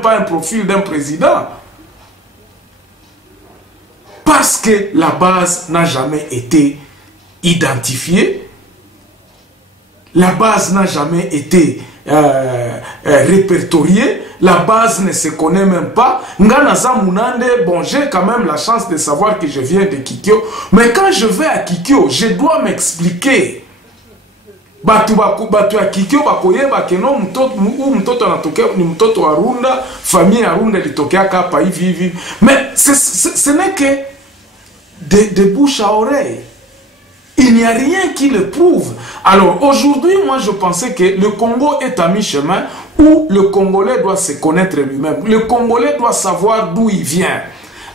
même pas un profil d'un président. Parce que la base n'a jamais été identifiée. La base n'a jamais été répertoriée. La base ne se connaît même pas. Nganaza Mounande, bon, j'ai quand même la chance de savoir que je viens de Kikyo. Mais quand je vais à Kikyo, je dois m'expliquer. Batu ya Kikyo bakoyeba ke no mtoto anatokea ni mtoto wa Runda, famille ya Runda litokea hapa hivi hivi. Mais ce n'est que de bouche à oreille. Il n'y a rien qui le prouve. Alors aujourd'hui, moi je pensais que le Congo est à mi-chemin où le Congolais doit se connaître lui-même. Le Congolais doit savoir d'où il vient.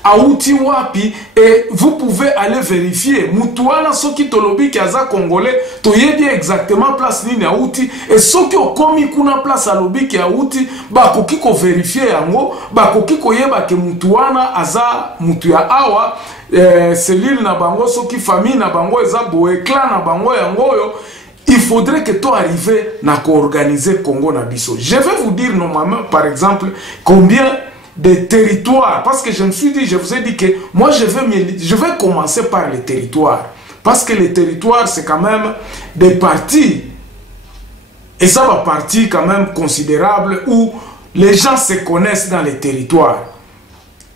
Aouti wapi, et vous pouvez aller vérifier. Mutuana soki tolobi kiaza Congolais, toyebi exactement place nini Aouti, et soki okomi kuna place alobi ki Aouti, bakoki ko vérifier yango, bakoki ko yeba ke Mutuana aza mutu ya awa, selile na bango, soki famille na bango eza boe, clan na bango yangoyo. Il faudrait que toi arrives na co-organiser Congo na biso. Je vais vous dire normalement, par exemple, combien de territoires, parce que je me suis dit, je vous ai dit que moi je vais commencer par les territoires, parce que les territoires c'est quand même des parties, et ça va partie quand même considérable où les gens se connaissent dans les territoires.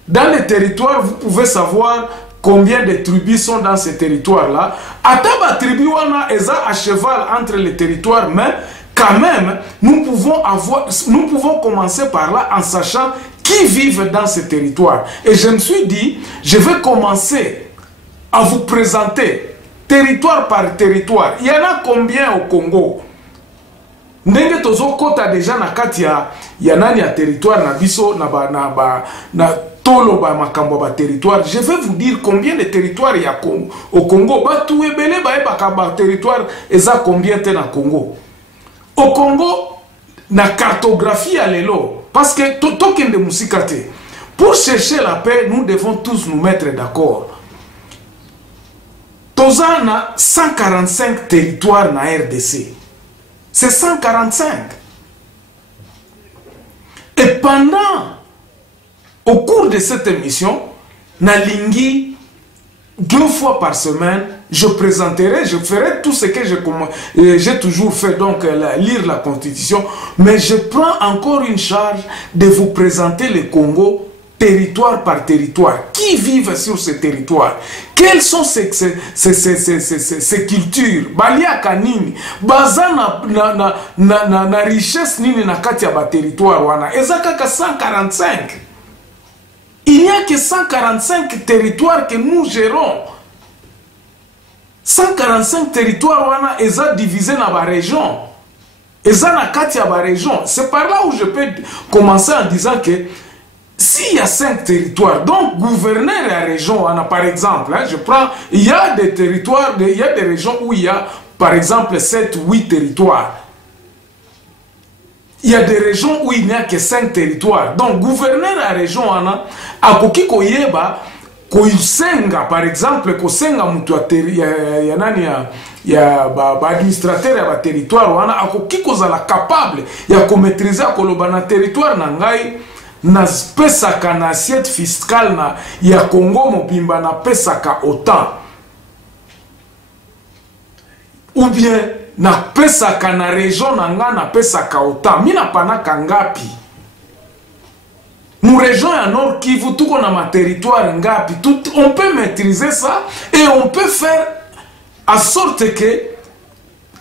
Dans les territoires, vous pouvez savoir combien de tribus sont dans ces territoires-là. Ataba tribu wana eza à cheval entre les territoires, mais quand même, nous pouvons commencer par là en sachant qui vivent dans ces territoires. Et je me suis dit, je vais commencer à vous présenter territoire par territoire. Il y en a combien au Congo? Ndenge tozo kota déjà na kati ya nani ya territoire na biso na tolo ba makambo ba territoire. Je vais vous dire combien de territoires il y a au Congo. Ba tout ebele ba eba ba territoire eza combien te na Congo. Au Congo na cartographie à l'élo. Parce que token de musikate. Pour chercher la paix, nous devons tous nous mettre d'accord. Tozana 145 territoires na RDC. C'est 145. Et pendant, au cours de cette émission, na lingi 2 fois par semaine, je présenterai, je ferai tout ce que j'ai toujours fait, donc lire la Constitution, mais je prends encore une charge de vous présenter le Congo territoire par territoire. Qui vivent sur ce territoire? Quelles sont ces cultures? Balia kanini? Baza na richesse nini na kati ya ba territoire wana? Ezaka 145. Il n'y a que 145 territoires que nous gérons. 145 territoires wana eza divisé na ba région. Eza na kati ya ba région. C'est par là où je peux commencer en disant que s'il y a 5 territoires, donc gouverner la région, par exemple, hein, je prends, il y a des territoires, il y a des régions où il y a, par exemple, 7 ou 8 territoires. Il y a des régions où il n'y a que 5 territoires. Donc, gouverner la région, a koki koyeba, koyusenga, par exemple, kosenga mutu ya administrateur ya territoire, a koki kozala capable, ya ko maîtriser koloba na territoire na ngai, na pesaka na assiette fiscale na ya Congo mobimba na pesaka autant, ou bien na pesaka na région na nga na pesaka autant. Mina panaka ngapi mu région ya Nord Kivu tuko na ma territoire ngapi? On peut maîtriser ça et on peut faire en sorte que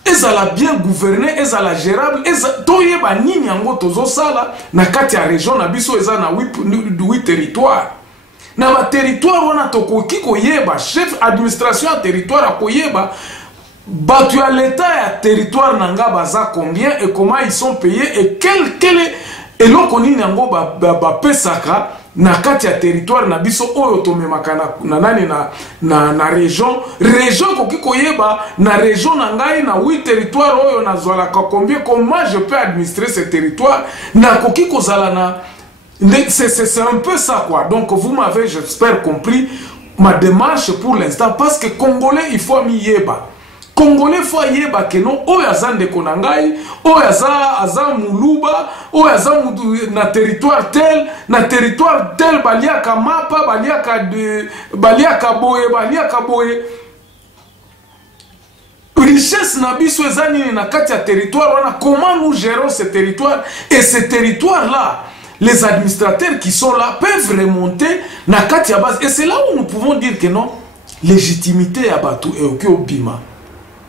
ezala bien gouverné, ezala gérable, toyeba nini yango tozo sala na kati ya région na biso eza na 8 territoires. Na ba territoire wana tokoki koyeba, chef administration ya territoire akoyeba batu ya l'état ya territoire nanga baza combien et comment ils sont payés et quel est eloko nini yango ba pesaka na kati ya territoire na biso oyo tomemaka na nani na région koki koyeba na région na ngai na 8 territoires oyo na zwalaka combien, comment je peux administrer ce territoire na koki kozala na c'est un peu ça quoi. Donc vous m'avez, j'espère, compris ma démarche pour l'instant, parce que Congolais il faut mi yeba Congolais faut yeba que non o yaza ndeko na ngai o yaza muluba o yaza na territoire tel baliaka mapa baliaka boye richesse na biso ezani na kati ya territoire wana. Comment nous gérons ce territoire? Et ce territoire là, les administrateurs qui sont là peuvent remonter na kati ya base. Et c'est là où nous pouvons dire que non, légitimité ya batu et oki obima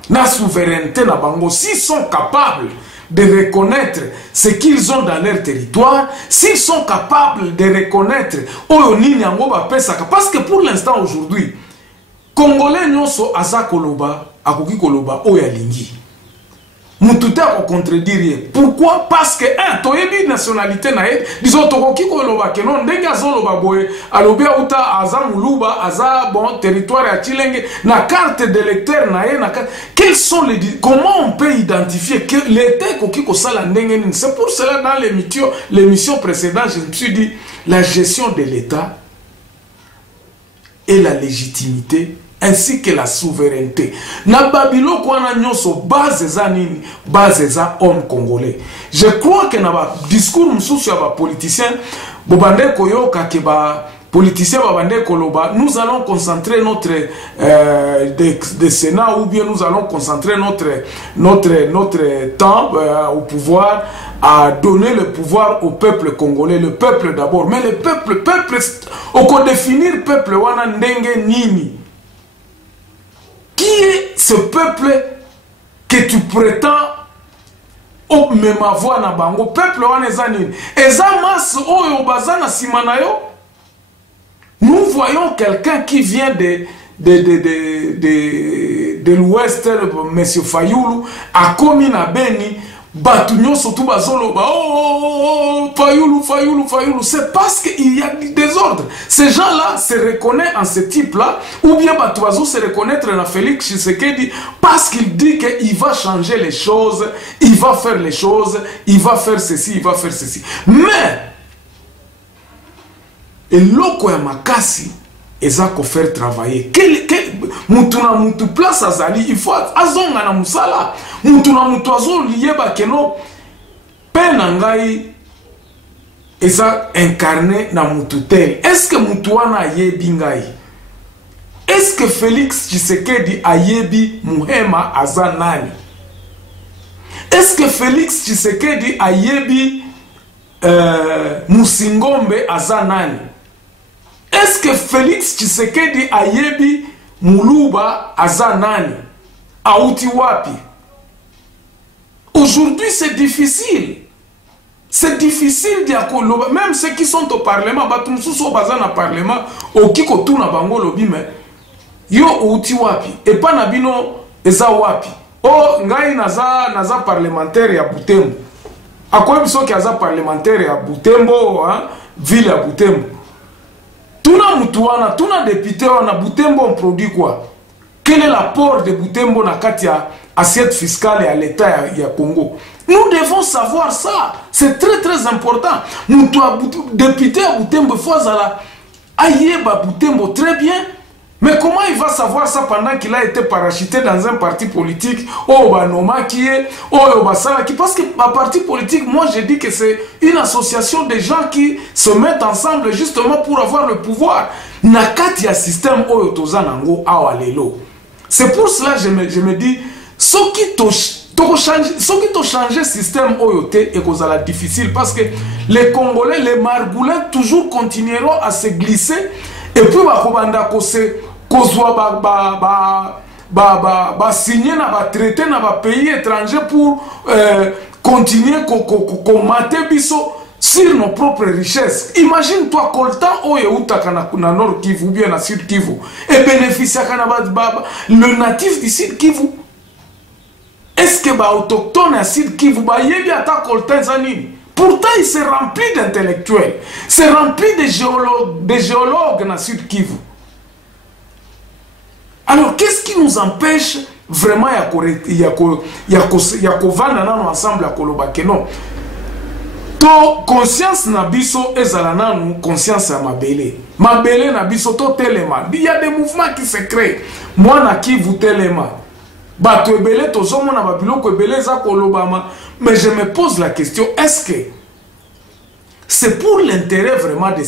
na souveraineté na bango, s'ils sont capables de reconnaître ce qu'ils ont dans leur territoire, s'ils sont capables de reconnaître oyo nini yango bapesaka, parce que pour l'instant aujourd'hui Congolais nyonso aza koloba akoki koloba oyo alingi mutu te ako contredire. Pourquoi? Parce que toyebi nationalité na ye, disons tokoki koloba ke non ndenge azoloba boye alobi auta aza muluba aza bon territoire ya Chilenge na carte d'électeur na ye na carte. Quels sont les comment on peut identifier que l'état koki kosala ndenge nini? C'est pour cela dans l'émission précédente je me suis dit la gestion de l'État et la légitimité ainsi que la souveraineté. Na Babylone kwana nyonso base za nini? Base za homme congolais. Je crois que na ba discours msusu ya ba politicien bobande koyoka ke ba politicien babande koloba nous allons concentrer notre de Sénat ou bien nous allons concentrer notre temps au pouvoir à donner le pouvoir au peuple congolais, le peuple d'abord. Mais le peuple au ko définir peuple wana ndenge nini? Qui est ce peuple que tu prétends au même voix na bango? Peuple wana eza nini? Eza mas oyo bazana simana yo. Nous voyons quelqu'un qui vient de l'ouest, M. Fayoulou, a commis na Beni, Batunyo surtout bazoloba, oh, Fayoulou. C'est parce qu'il y a du désordre. Ces gens-là se reconnaissent en ce type-là, ou bien Batuazo se reconnaître dans Félix Tshisekedi parce qu'il dit qu'il va changer les choses, il va faire les choses, il va faire ceci, il va faire ceci. Mais, et loko ya makasi, eza ko faire travailler. Mutu na mutu place azali, il faut azonga na musala. Mutu na mutu azo liyeba keno pena ngai eza incarné na mutu tel. Est-ce que mutu wana ayebi ngai? Est-ce que Félix Tshisekedi ayebi Muhema aza nani? Est-ce que Félix Tshisekedi ayebi Musingombe aza nani? Est-ce que Félix Tshisekedi ayebi Muluba aza nani? Auti wapi? Aujourd'hui c'est difficile. C'est difficile d'akoloba. Même ceux qui sont au parlement, batumsuso bazana parlement, okiko tuna bango lobi me yo auti wapi? Et pas nabino eza wapi? Oh ngai naza parlementaire ya Butembo. Akoye biso ki aza parlementaire ya Butembo, hein? Ville ya Butembo. Tuna mutuana, tuna député wana Butembo on produit quoi? Quel est l'apport de Butembo na kati ya assiette fiscale à l'État ya Congo? Nous devons savoir ça. C'est très très important. Député à Butembo, il faut ayeba Butembo très bien. Mais comment il va savoir ça pendant qu'il a été parachuté dans un parti politique? Oh, Banoma qui est, oh, Basala qui. Parce que ma parti politique, moi je dis que c'est une association de gens qui se mettent ensemble justement pour avoir le pouvoir. Nakati ya système Oyo Tozanango Awalelo. C'est pour cela que je me dis, ce qui ont changé le système Oyote et cause la difficile parce que les Congolais, les Margoulins toujours continueront à se glisser et puis signer na traité na pays étrangers pour continuer mater biso sur nos propres richesses. Imagine-toi Koltan Oyo Utaka na Nord Kivu ou bien na Sud Kivu et bénéficier le natif du Sud Kivu. Est-ce que les autochtones à Sud Kivu yebi ata Koltan zanini? Pourtant il s'est rempli d'intellectuels, c'est rempli de géologues dans Sud Kivu. Alors qu'est-ce qui nous empêche vraiment ya kovanda nano ensemble ya koloba ke non? To conscience na biso ezala nanu conscience ya mabele. Mabele na biso to telema. Il y a des mouvements qui se créent. Moi na Kivu telema. bato ebele tozomona babiloko ebele za kolobama. Mais je me pose la question, est-ce que c'est pour l'intérêt vraiment de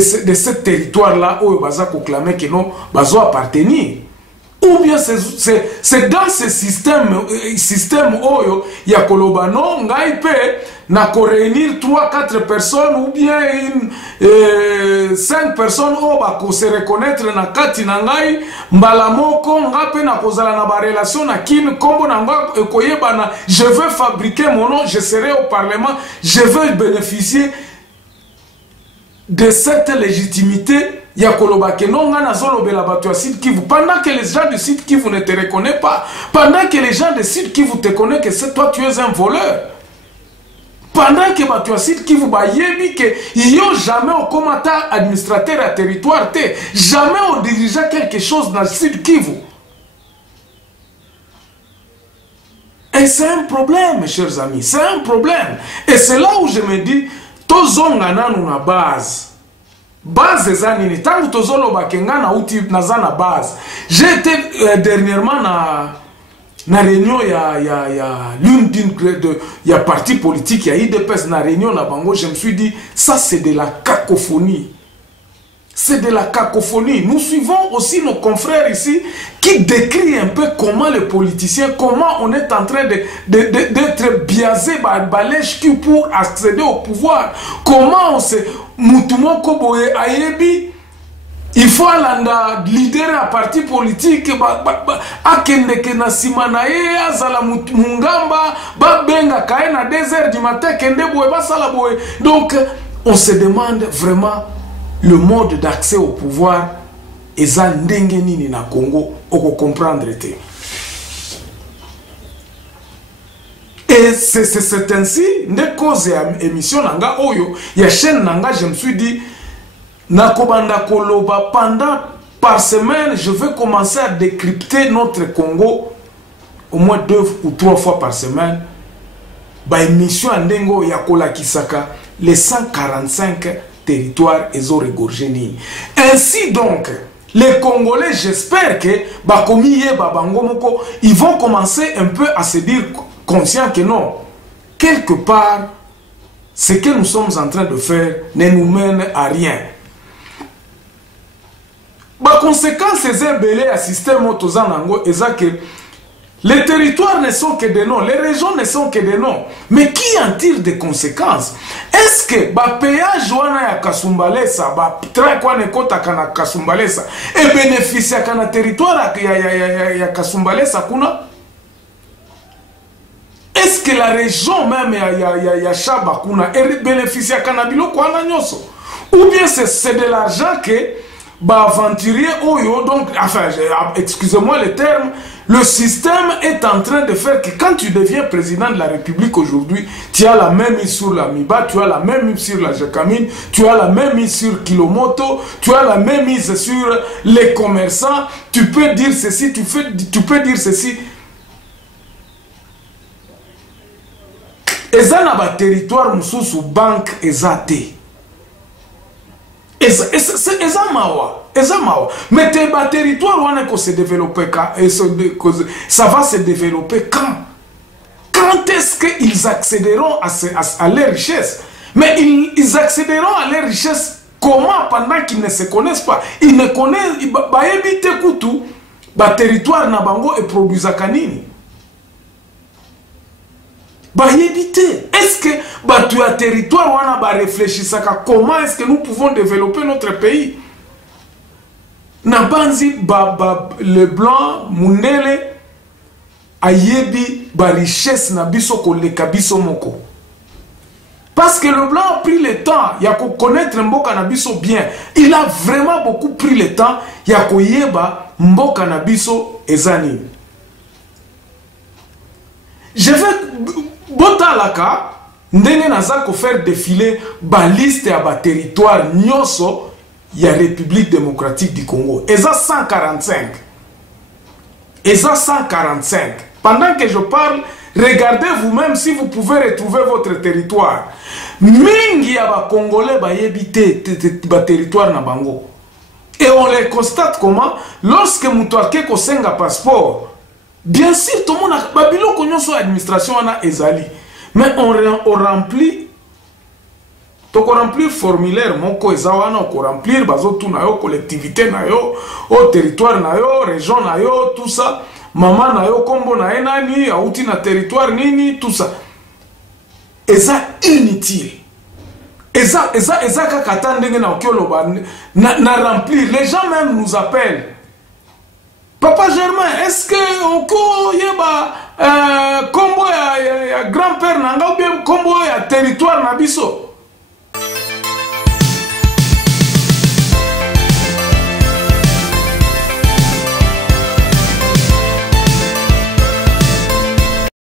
ce territoire-là où baza proclamer que non, bazo appartenir? Ou bien c'est dans ce système oyo ya kolobano ngai pe na ko réunir 3-4 personnes ou bien 5 personnes o ba ko se reconnaître na kati na ngai mbala moko nga pe na kozala na ba relation na kin kombo na nga ekoyeba na je veux fabriquer mon nom, je serai au parlement, je veux bénéficier de cette légitimité. Pendant que les gens du Sud Kivu ne te reconnaissent pas, pendant que les gens du Sud Kivu te connaissent que c'est toi tu es un voleur, pendant que tu as Sud Kivu bayebi que ils ont jamais au commentaire administrateur à territoire te, jamais au dirigeant quelque chose dans le Sud Kivu. Et c'est un problème, mes chers amis, c'est un problème. Et c'est là où je me dis, tozongana na base. Base zanini tangu tozolo bakenga na uti nazana base. J'ai été dernièrement na réunion ya l'une d'une ya parti politique ya IDPS na réunion na bango, je me suis dit ça c'est de la cacophonie. C'est de la cacophonie. Nous suivons aussi nos confrères ici qui décrivent un peu comment les politiciens, comment on est en train d'être biaisé par balèche pour accéder au pouvoir. Comment on se... Moutoumon Koboye Ayebi, il faut alanda leader à parti politique, akende kena simanaye, azala mungamba, benga kaena 2h du matin, kende boye, basala boye. Donc, on se demande vraiment le mode d'accès au pouvoir et ça ndenge nini na Congo oko comprendre te. Et c'est ainsi ne cause émission nanga oyo ya chaîne nanga, je me suis dit nakobanda koloba pendant par semaine, je vais commencer à décrypter notre Congo au moins 2 ou 3 fois par semaine. Ba émission ndengo ya kola kisaka les 145 territoires et ont regorgé nini. Ainsi donc, les Congolais, j'espère que ils vont commencer un peu à se dire conscients que non, quelque part, ce que nous sommes en train de faire ne nous mène à rien. Par conséquent, ces embellés à système autosanango, que les territoires ne sont que des noms, les régions ne sont que des noms. Mais qui en tire des conséquences? Est-ce que le péage ya Kasumbalesa, le train kota kana Kasumbalesa, et bénéficie à kana territoire ya Kasumbalesa kuna? Est-ce que la région même ya Chaba kuna bénéficie à kana biloko wana nyoso? Ou bien c'est de l'argent que aventurier oyo, donc, enfin, excusez-moi le terme, le système est en train de faire que quand tu deviens président de la République aujourd'hui, tu as la même mise sur la MIBA, tu as la même mise sur la Jacamine, tu as la même mise sur Kilomoto, tu as la même mise sur les commerçants, tu peux dire ceci, tu peux dire ceci. Et ça n'a pas territoire sous banque ezate. Mais tes territoires vont se développer ça va se développer quand? Quand est-ce qu'ils accéderont à leur richesse? Mais ils accéderont à leur richesse comment pendant qu'ils ne se connaissent pas? Ils ne connaissent pas le territoire na bango et produisent kanini. Est-ce que tu as territoire où on a réfléchi comment est-ce que nous pouvons développer notre pays? Nabanzi le blanc munele ayebi ba richesse na biso koleka biso moko. Parce que le blanc a pris le temps ya ko connaître mboka na biso bien. Il a vraiment beaucoup pris le temps ya ko yeba mboka na biso ezani. Je vais botalaka ndenge naza ko faire défiler ba liste ya ba territoire nyoso ya République démocratique du Congo. Et ça 145. Et ça 145. Pendant que je parle, regardez vous-même si vous pouvez retrouver votre territoire. Mingi ya ba Congolais ba yebite ba territoire na bango. Et on les constate comment lorsque mutu ake ko senga passeport Bien sûr, tout le monde a... Babylon connaît son administration, on a ezali. Mais on remplit... Donc on remplit formulaire, mon koezawana, on remplir, bazo tout na yo, collectivité na yo, au territoire na yo, région na yo, tout ça. Maman na yo, kombo na enani, auti na territoire nini, tout ça. Et ça inutile. Et ça kakata ndenge na okiolo na remplir. Les gens même nous appellent. Papa Germain, est-ce que oko yeba kombo ya grand-père nanga ou bien kombo ya territoire na biso?